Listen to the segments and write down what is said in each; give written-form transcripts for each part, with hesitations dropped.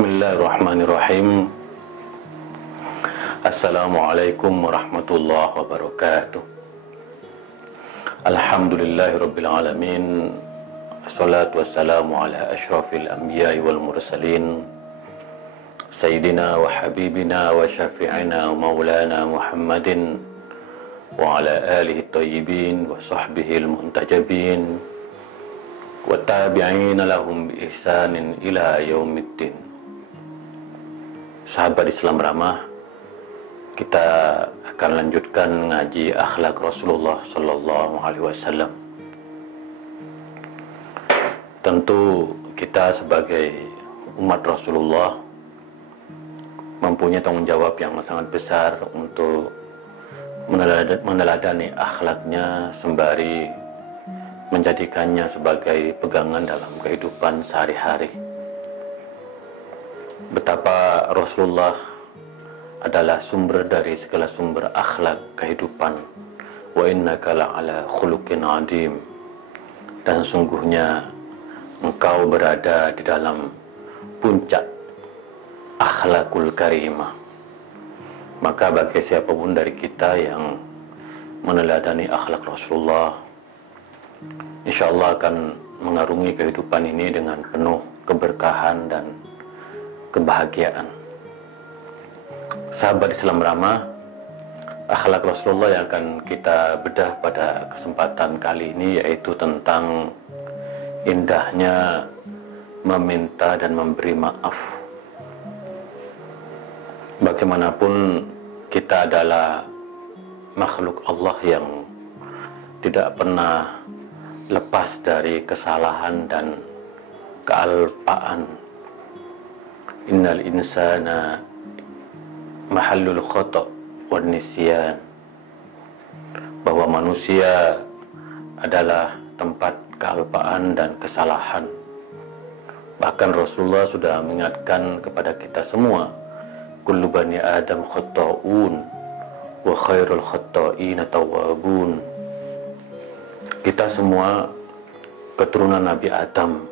Bismillahirrahmanirrahim. Assalamualaikum warahmatullahi wabarakatuh. Alhamdulillahirabbil alamin. Assalatu wassalamu ala asyrafil anbiya'i wal mursalin. Sayyidina wa habibina wa syafi'ina wa maulana Muhammadin wa ala alihi thayyibin wa sahbihi al-muntajabin wa tabi'ina lahum bi ihsanin ila yaumiddin. Sahabat Islam ramah, kita akan lanjutkan ngaji akhlak Rasulullah Sallallahu Alaihi Wasallam. Tentu kita sebagai umat Rasulullah mempunyai tanggung jawab yang sangat besar untuk meneladani akhlaknya sembari menjadikannya sebagai pegangan dalam kehidupan sehari-hari. Betapa Rasulullah adalah sumber dari segala sumber akhlak kehidupan. Wa innaka la'ala khuluqin 'adzim. Dan sungguhnya engkau berada di dalam puncak akhlakul karimah. Maka bagi siapapun dari kita yang meneladani akhlak Rasulullah, insyaallah akan mengarungi kehidupan ini dengan penuh keberkahan dan kebahagiaan. Sahabat Islam ramah, akhlak Rasulullah yang akan kita bedah pada kesempatan kali ini yaitu tentang indahnya meminta dan memberi maaf. Bagaimanapun kita adalah makhluk Allah yang tidak pernah lepas dari kesalahan dan kealpaan. Innal insana mahallul khata' wan nisyan. Bahwa manusia adalah tempat kealpaan dan kesalahan. Bahkan Rasulullah sudah mengingatkan kepada kita semua, kullu bani adam khata'un wa khairul khata'ina tawwabun. Kita semua keturunan Nabi Adam.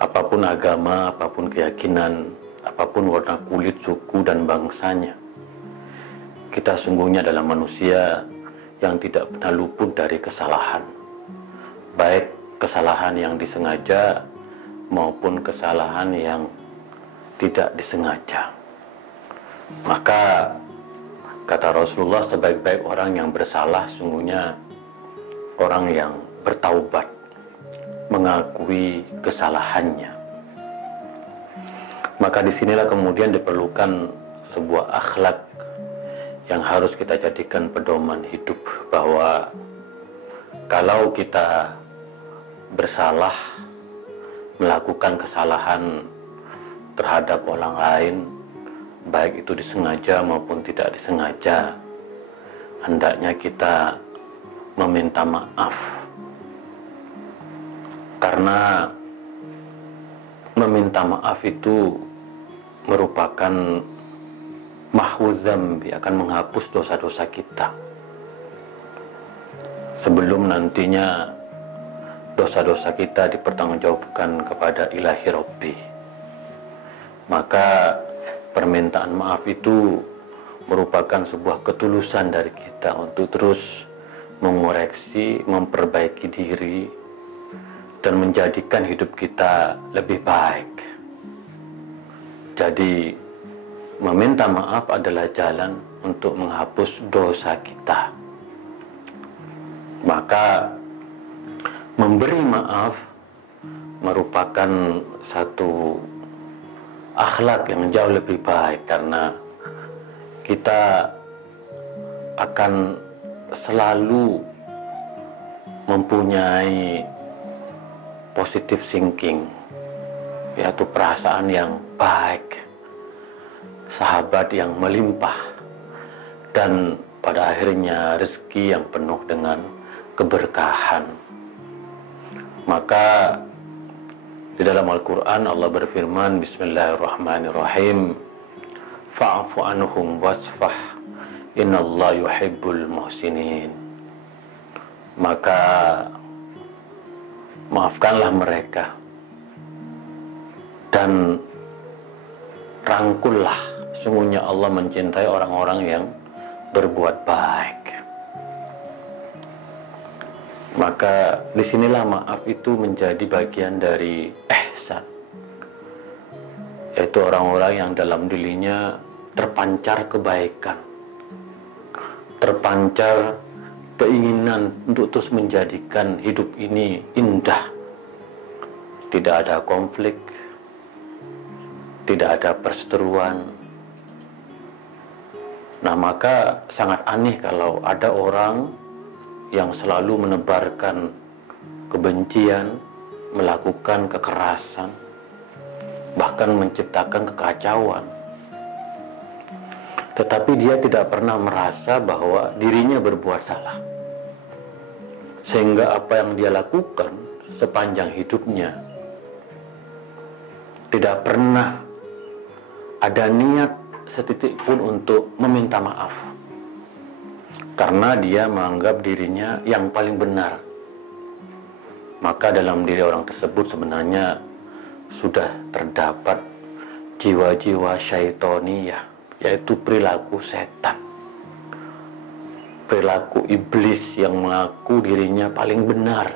Apapun agama, apapun keyakinan, apapun warna kulit, suku, dan bangsanya, kita sungguhnya adalah manusia yang tidak pernah luput dari kesalahan, baik kesalahan yang disengaja maupun kesalahan yang tidak disengaja. Maka kata Rasulullah, sebaik-baik orang yang bersalah sungguhnya orang yang bertaubat, mengakui kesalahannya. Maka disinilah kemudian diperlukan sebuah akhlak yang harus kita jadikan pedoman hidup, bahwa kalau kita bersalah, melakukan kesalahan terhadap orang lain, baik itu disengaja maupun tidak disengaja, hendaknya kita meminta maaf. Karena meminta maaf itu merupakan mahwuz dzambi, akan menghapus dosa-dosa kita sebelum nantinya dosa-dosa kita dipertanggungjawabkan kepada ilahi Rabbi. Maka permintaan maaf itu merupakan sebuah ketulusan dari kita untuk terus mengoreksi, memperbaiki diri, dan menjadikan hidup kita lebih baik. Jadi meminta maaf adalah jalan untuk menghapus dosa kita. Maka memberi maaf merupakan satu akhlak yang jauh lebih baik, karena kita akan selalu mempunyai positive thinking, yaitu perasaan yang baik, sahabat yang melimpah, dan pada akhirnya rezeki yang penuh dengan keberkahan. Maka di dalam Al-Quran Allah berfirman, Bismillahirrahmanirrahim, fa'fu anhum wasfah innallaha yuhibbul muhsinin. Maka maafkanlah mereka dan rangkullah, sungguhnya Allah mencintai orang-orang yang berbuat baik. Maka disinilah maaf itu menjadi bagian dari ihsan, yaitu orang-orang yang dalam dirinya terpancar kebaikan, terpancar keinginan untuk terus menjadikan hidup ini indah, tidak ada konflik, tidak ada perseteruan. Nah, maka sangat aneh kalau ada orang yang selalu menebarkan kebencian, melakukan kekerasan, bahkan menciptakan kekacauan. Tetapi dia tidak pernah merasa bahwa dirinya berbuat salah. Sehingga apa yang dia lakukan sepanjang hidupnya tidak pernah ada niat setitik pun untuk meminta maaf, karena dia menganggap dirinya yang paling benar. Maka dalam diri orang tersebut sebenarnya sudah terdapat jiwa-jiwa syaitoniyah, yaitu perilaku setan, perilaku iblis yang mengaku dirinya paling benar,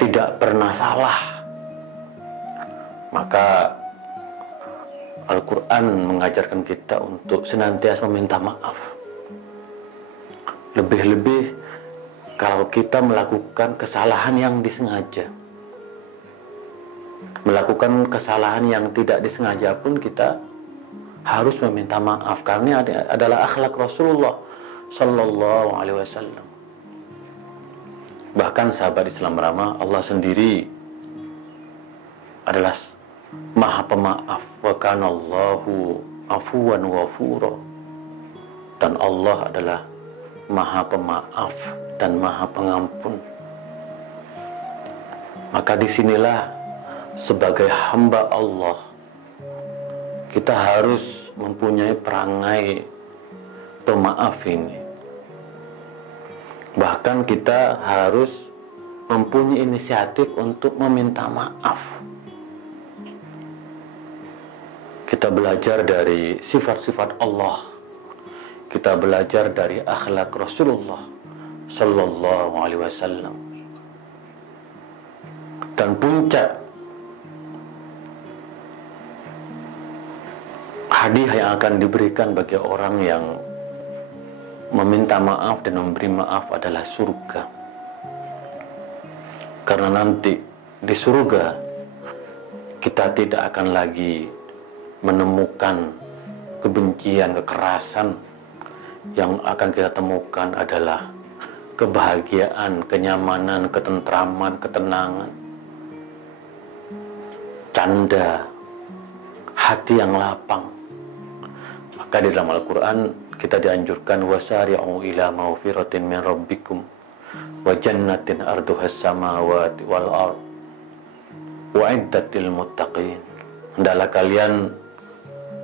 tidak pernah salah. Maka Al-Quran mengajarkan kita untuk senantiasa meminta maaf. Lebih-lebih kalau kita melakukan kesalahan yang disengaja. Melakukan kesalahan yang tidak disengaja pun kita harus meminta maaf, karena adalah akhlak Rasulullah Sallallahu Alaihi Wasallam. Bahkan sahabat Islam ramah, Allah sendiri adalah Maha Pemaaf, wa kana Allahu afuwan ghafura, dan Allah adalah Maha Pemaaf dan Maha Pengampun. Maka disinilah sebagai hamba Allah kita harus mempunyai perangai pemaaf ini. Bahkan kita harus mempunyai inisiatif untuk meminta maaf. Kita belajar dari sifat-sifat Allah, kita belajar dari akhlak Rasulullah Sallallahu Alaihi Wasallam. Dan puncak hadiah yang akan diberikan bagi orang yang meminta maaf dan memberi maaf adalah surga. Karena nanti di surga kita tidak akan lagi menemukan kebencian, kekerasan. Yang akan kita temukan adalah kebahagiaan, kenyamanan, ketentraman, ketenangan, canda, hati yang lapang. Maka di dalam Al-Quran kita dianjurkan wasari'u ila maghfiratin min rabbikum wa jannatin arduhas samawati wal ard wa iddatil muttaqin. Hendaklah kalian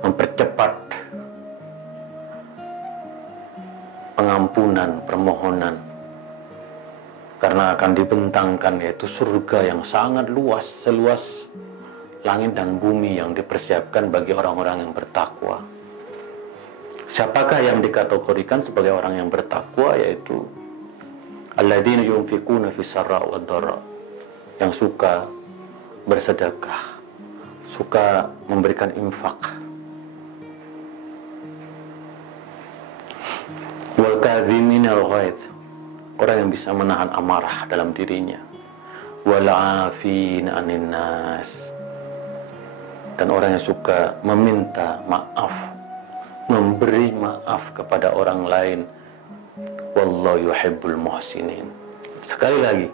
mempercepat pengampunan, permohonan, karena akan dibentangkan yaitu surga yang sangat luas, seluas langit dan bumi yang dipersiapkan bagi orang-orang yang bertakwa. Siapakah yang dikategorikan sebagai orang yang bertakwa? Yaitu alladzina yunfiquna fis sarra wad dharra, yang suka bersedekah, suka memberikan infak. Wal kadhiminal ghaidz, orang yang bisa menahan amarah dalam dirinya. Wal 'afina 'anil nas, dan orang yang suka meminta maaf, memberi maaf kepada orang lain. Wallahu yuhibbul muhsinin. Sekali lagi,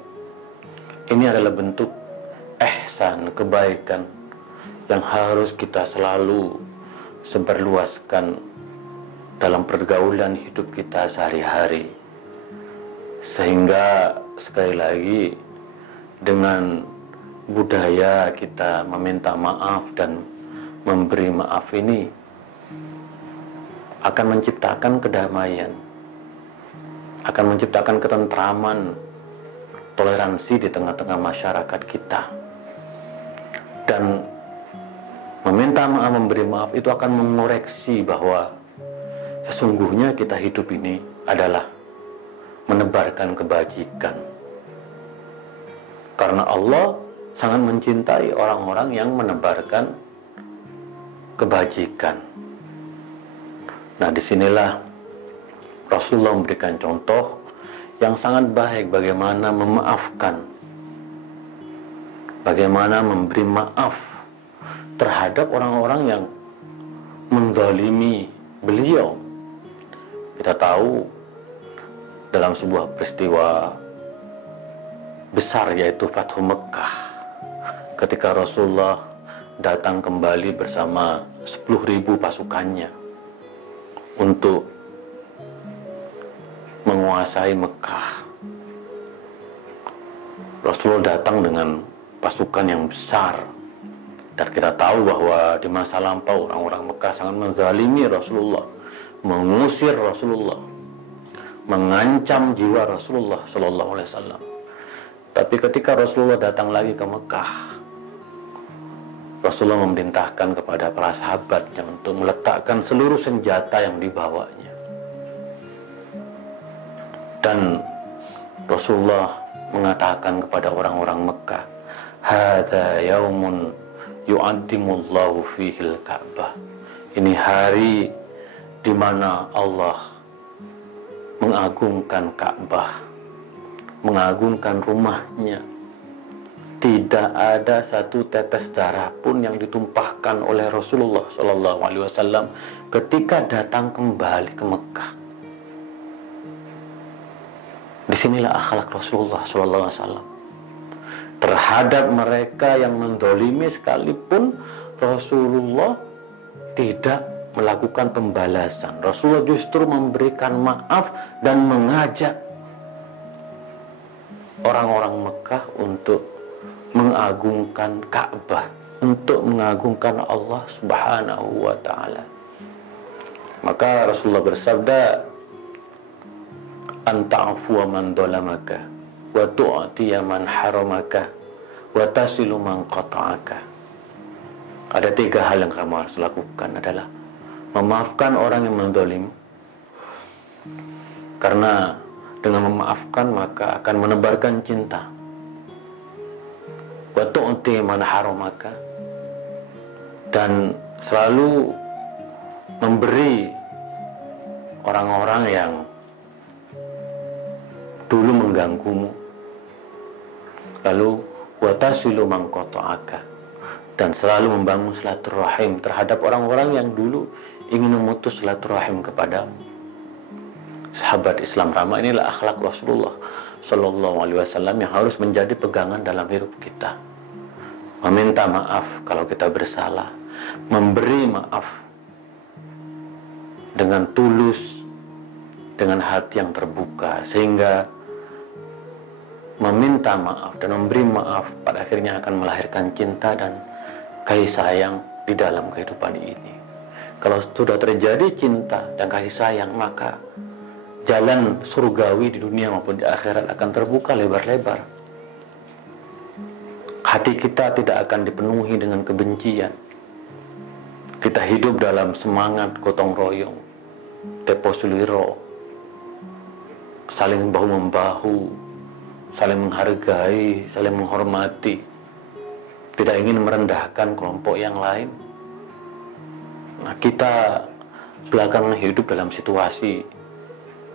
ini adalah bentuk ihsan, kebaikan yang harus kita selalu sebarluaskan dalam pergaulan hidup kita sehari-hari. Sehingga sekali lagi, dengan budaya kita meminta maaf dan memberi maaf ini akan menciptakan kedamaian, akan menciptakan ketentraman, toleransi di tengah-tengah masyarakat kita. Dan meminta maaf, memberi maaf itu akan mengoreksi bahwa sesungguhnya kita hidup ini adalah menebarkan kebajikan. Karena Allah sangat mencintai orang-orang yang menebarkan kebajikan. Nah, disinilah Rasulullah memberikan contoh yang sangat baik bagaimana memaafkan, bagaimana memberi maaf terhadap orang-orang yang menzalimi beliau. Kita tahu dalam sebuah peristiwa besar, yaitu Fathu Mekah, ketika Rasulullah datang kembali bersama 10.000 pasukannya untuk menguasai Mekah. Rasulullah datang dengan pasukan yang besar, dan kita tahu bahwa di masa lampau orang-orang Mekah sangat menzalimi Rasulullah, mengusir Rasulullah, mengancam jiwa Rasulullah Sallallahu Alaihi Wasallam. Tapi ketika Rasulullah datang lagi ke Mekah, Rasulullah memerintahkan kepada para sahabatnya untuk meletakkan seluruh senjata yang dibawanya. Dan Rasulullah mengatakan kepada orang-orang Mekah, "Hadza yaumun yu'addimullahu fihil Ka'bah." Ini hari di mana Allah mengagungkan Ka'bah, mengagungkan rumahnya. Tidak ada satu tetes darah pun yang ditumpahkan oleh Rasulullah SAW ketika datang kembali ke Mekah. Disinilah akhlak Rasulullah SAW terhadap mereka yang mendolimi sekalipun. Rasulullah tidak melakukan pembalasan. Rasulullah justru memberikan maaf dan mengajak orang-orang Mekah untuk mengagungkan Ka'bah, untuk mengagungkan Allah Subhanahu wa Ta'ala. Maka Rasulullah bersabda, "Anta'afu man dolamaka wa tu'tiya man haramaka wa tasilu man qata'aka." Ada 3 hal yang kamu harus lakukan, adalah memaafkan orang yang menzalim, karena dengan memaafkan maka akan menebarkan cinta. Wa tu'ti man haramaka, dan selalu memberi orang-orang yang dulu mengganggumu. Lalu wa tasilu man qata'aka, dan selalu membangun silaturahim terhadap orang-orang yang dulu ingin memutus silaturahim kepadamu. Sahabat Islam ramah, inilah akhlak Rasulullah Sallallahu Alaihi Wasallam yang harus menjadi pegangan dalam hidup kita. Meminta maaf kalau kita bersalah, memberi maaf dengan tulus, dengan hati yang terbuka, sehingga meminta maaf dan memberi maaf pada akhirnya akan melahirkan cinta dan kasih sayang di dalam kehidupan ini. Kalau sudah terjadi cinta dan kasih sayang, maka jalan surgawi di dunia maupun di akhirat akan terbuka lebar-lebar. Hati kita tidak akan dipenuhi dengan kebencian. Kita hidup dalam semangat gotong royong, deposuliro, saling bahu-membahu, saling menghargai, saling menghormati, tidak ingin merendahkan kelompok yang lain. Nah, kita belakangan hidup dalam situasi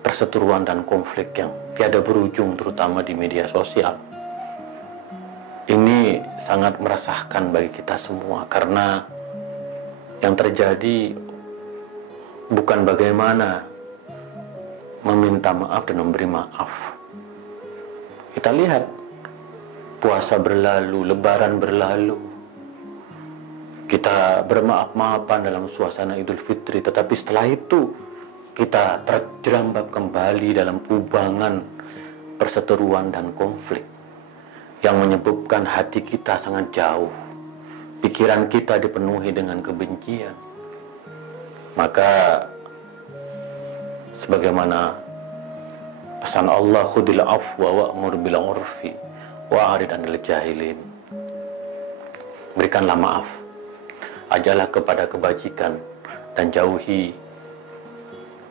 perseteruan dan konflik yang tiada berujung, terutama di media sosial. Ini sangat meresahkan bagi kita semua, karena yang terjadi bukan bagaimana meminta maaf dan memberi maaf. Kita lihat puasa berlalu, lebaran berlalu, kita bermaaf-maafan dalam suasana Idul Fitri, tetapi setelah itu kita terjerambab kembali dalam kubangan perseteruan dan konflik yang menyebabkan hati kita sangat jauh, pikiran kita dipenuhi dengan kebencian. Maka sebagaimana pesan Allah, khudil afwa wa'mur bil urfi wa'rid 'anil jahilin. berikanlah maaf, ajaklah kepada kebajikan dan jauhi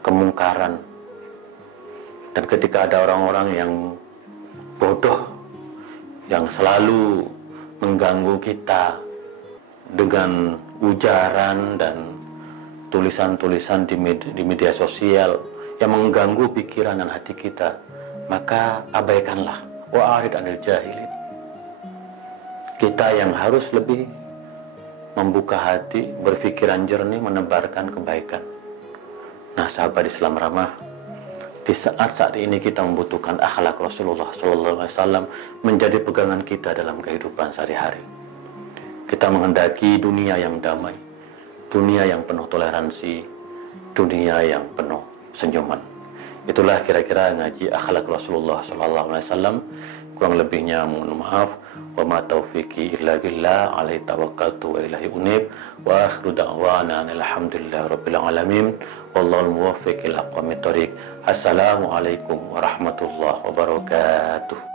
kemungkaran. Dan ketika ada orang-orang yang bodoh yang selalu mengganggu kita dengan ujaran dan tulisan-tulisan di media sosial yang mengganggu pikiran dan hati kita, maka abaikanlah. Wa'arid anil jahilin. Kita yang harus lebih membuka hati, berpikiran jernih, menebarkan kebaikan. Nah, sahabat Islam ramah, di saat ini kita membutuhkan akhlak Rasulullah SAW menjadi pegangan kita dalam kehidupan sehari-hari. Kita menghendaki dunia yang damai, dunia yang penuh toleransi, dunia yang penuh senyuman. Itulah kira-kira ngaji akhlak Rasulullah SAW. Kurang lebihnya mohon maaf. Wa ma taufiqi illa billah, alaihi tawakkaltu wa ilaihi unib. Wa akhiru da'wana alhamdulillahi rabbil alamin. Wallahul muwaffiq ila aqwamit thoriq. Assalamualaikum warahmatullahi wabarakatuh.